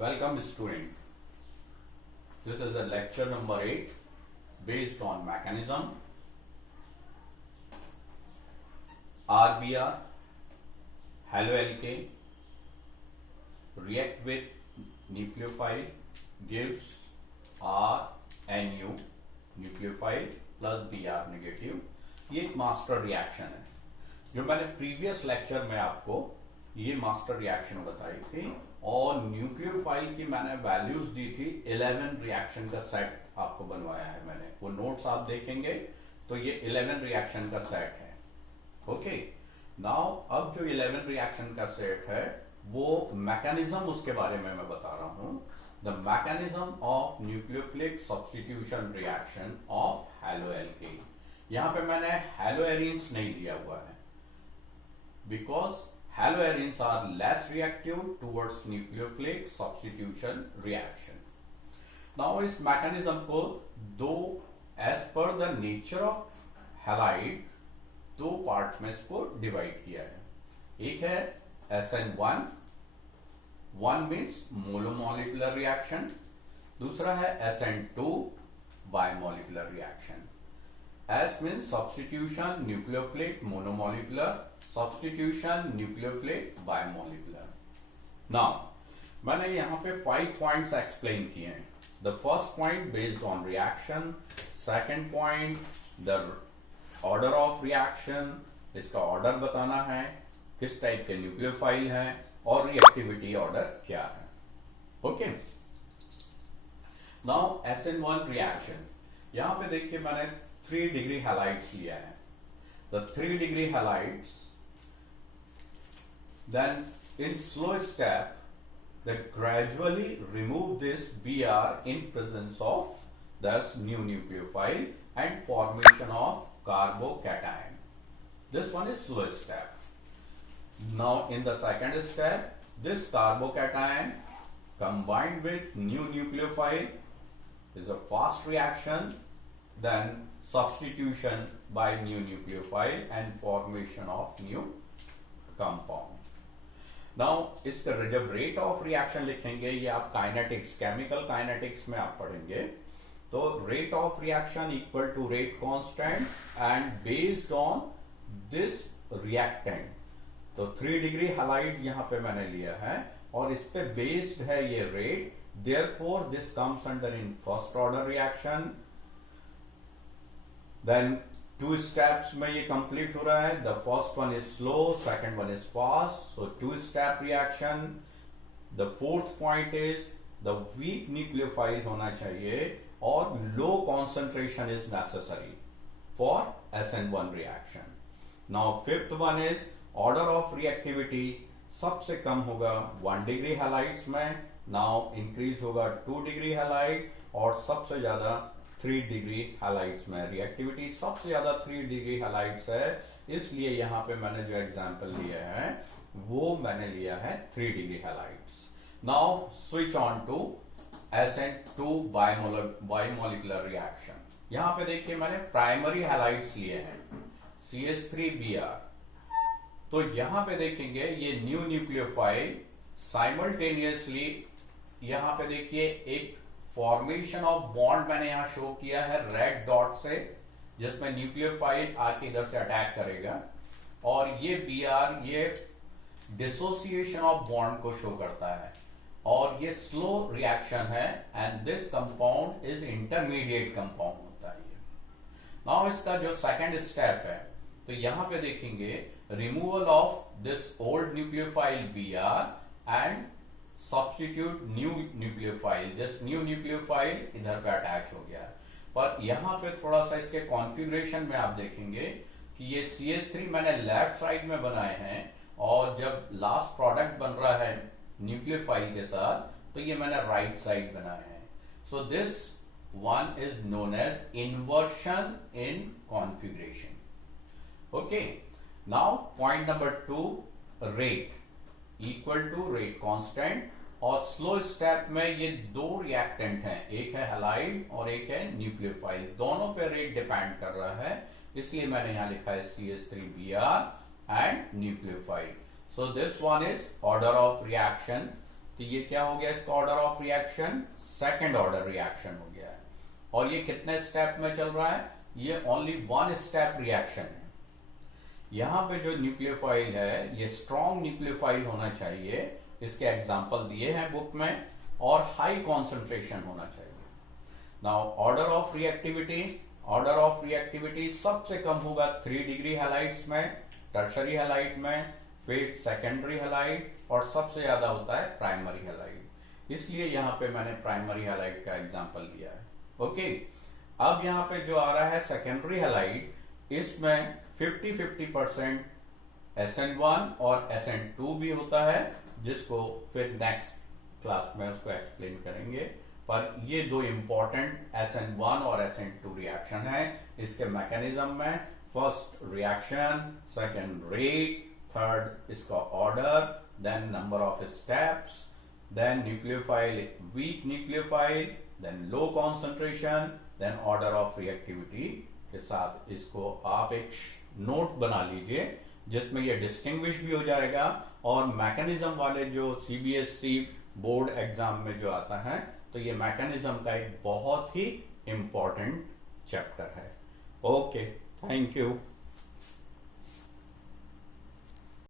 Welcome student. This is a lecture number 8 based on mechanism, RBR, haloalkane, react with nucleophile gives RNU nucleophile plus Br negative. ये एक master reaction है जो मैंने previous lecture में आपको ये master reaction बताई थी और न्यूक्लियोफाइल की मैंने वैल्यूज दी थी। 11 रिएक्शन का सेट आपको बनवाया है मैंने, वो नोट्स आप देखेंगे तो ये 11 रिएक्शन का सेट है। ओके, नाउ अब जो 11 रिएक्शन का सेट है वो मैकेनिज्म उसके बारे में मैं बता रहा हूं। The mechanism of nucleophilic substitution reaction of haloalkane. यहां पे मैंने हैलोएरिन्स नहीं लिया हुआ है because haloarenes are less reactive towards nucleophilic substitution reaction. Now इस mechanism को दो as per the nature of halide दो पार्ट में इसको डिवाइड किया है। एक है SN1, one means monomolecular reaction, दूसरा है SN2 bimolecular reaction. S means substitution nucleophilic monomolecular, substitution nucleophilic bimolecular. Now मैंने यहां पे 5 points explain किए हैं। The first point based on reaction, second point the order of reaction, इसका order बताना है, किस टाइप के न्यूक्लियोफाइल है और रिएक्टिविटी ऑर्डर क्या है। ओके, नाउ SN1 रिएक्शन, यहां पे देखिए मैंने 3 डिग्री हैलाइड्स लिया है। The 3 degree halides, then in slow step they gradually remove this Br in presence of this new nucleophile and formation of carbocation. This one is slow step. Now in the second step, this carbocation combined with new nucleophile is a fast reaction, then substitution by new nucleophile and formation of new compound. Now इसका जब rate of reaction लिखेंगे, ये आप kinetics, chemical kinetics में आप पढ़ेंगे, तो rate of reaction equal to rate constant and based on this reactant. तो 3 डिग्री हैलाइड यहां पे मैंने लिया है और इस पे बेस्ड है ये rate, therefore this comes under in first order reaction. Then 2 steps में ये कंप्लीट हो रहा है। The first one is slow, second one is fast, so 2 step reaction. The fourth point is the weak nucleophile होना चाहिए और low concentration is necessary for SN1 reaction. Now fifth one is order of reactivity, सबसे कम होगा 1 degree halides में, now increase होगा 2 degree halide और सबसे ज्यादा 3 डिग्री हैलाइड्स में। रिएक्टिविटी सबसे ज्यादा 3 डिग्री हैलाइड्स है, इसलिए यहां पे मैंने जो एग्जांपल लिया है वो मैंने लिया है 3 degree halides. Now switch on to SN2 bimolecular reaction. यहां पे देखिए मैंने प्राइमरी हैलाइड्स लिए हैं CH3Br। तो यहां पे देखेंगे ये न्यू न्यूक्लियोफाइल साइमल्टेनियसली, यहां पे देखिए एक फॉर्मेशन ऑफ बॉन्ड मैंने यहां शो किया है रेड डॉट से, जिसमें न्यूक्लियोफाइल आके इधर से अटैक करेगा और ये Br ये डिसोसिएशन ऑफ बॉन्ड को शो करता है और ये स्लो रिएक्शन है and this compound is intermediate compound होता है। नाउ इसका जो सेकंड स्टेप है, तो यहां पे देखेंगे removal of this old nucleophile Br and substitute new nucleophile. This new nucleophile इधर पे अटैच हो गया है, पर यहां पे थोड़ा सा इसके कॉन्फ़िगरेशन में आप देखेंगे कि ये CH3 मैंने लेफ्ट साइड में बनाए हैं और जब लास्ट प्रोडक्ट बन रहा है न्यूक्लियोफाइल के साथ तो ये मैंने राइट साइड बनाए हैं। So this one is known as inversion in configuration. Okay, now point number 2, rate equal to rate constant. और स्लो स्टेप में ये 2 रिएक्टेंट हैं, एक है हैलाइड और एक है न्यूक्लियोफाइल, दोनों पे रेट डिपेंड कर रहा है, इसलिए मैंने यहां लिखा है CH3Br and nucleophile. So this one is order of reaction तो ये क्या हो गया इसका order of reaction, second order reaction हो गया है। और ये कितने स्टेप में चल रहा है, ये ओनली वन स्टेप रिएक्शन है। यहां पे जो न्यूक्लियोफाइल है ये स्ट्रॉन्ग न्यूक्लियोफाइल होना चाहिए, इसके एग्जाम्पल दिए हैं बुक में, और हाई कॉन्सेंट्रेशन होना चाहिए। Now order of reactivity, order of reactivity सबसे कम होगा 3 डिग्री हैलाइड्स में, टर्शरी हैलाइड में, फिर सेकेंडरी हैलाइड, और सबसे ज्यादा होता है प्राइमरी हैलाइड। इसलिए यहां पे मैंने प्राइमरी हैलाइड का एग्जांपल दिया है। ओके, अब यहां पे जो आ रहा है सेकेंडरी हैलाइड, इसमें 50-50% SN1 और SN2 भी होता है, जिसको फिर नेक्स्ट क्लास में उसको एक्सप्लेन करेंगे। पर ये दो इंपॉर्टेंट SN1 और SN2 रिएक्शन है इसके मैकेनिज्म में। First reaction, second rate, third इसका order, then number of steps, then nucleophile weak nucleophile, then low concentration, then order of reactivity के साथ इसको आप एक नोट बना लीजिए जिसमें ये डिस्टिंग्विश भी हो जाएगा। और मैकेनिज्म वाले जो CBSE बोर्ड एग्जाम में जो आता है, तो ये मैकेनिज्म का एक बहुत ही इंपॉर्टेंट चैप्टर है। Okay, thank you.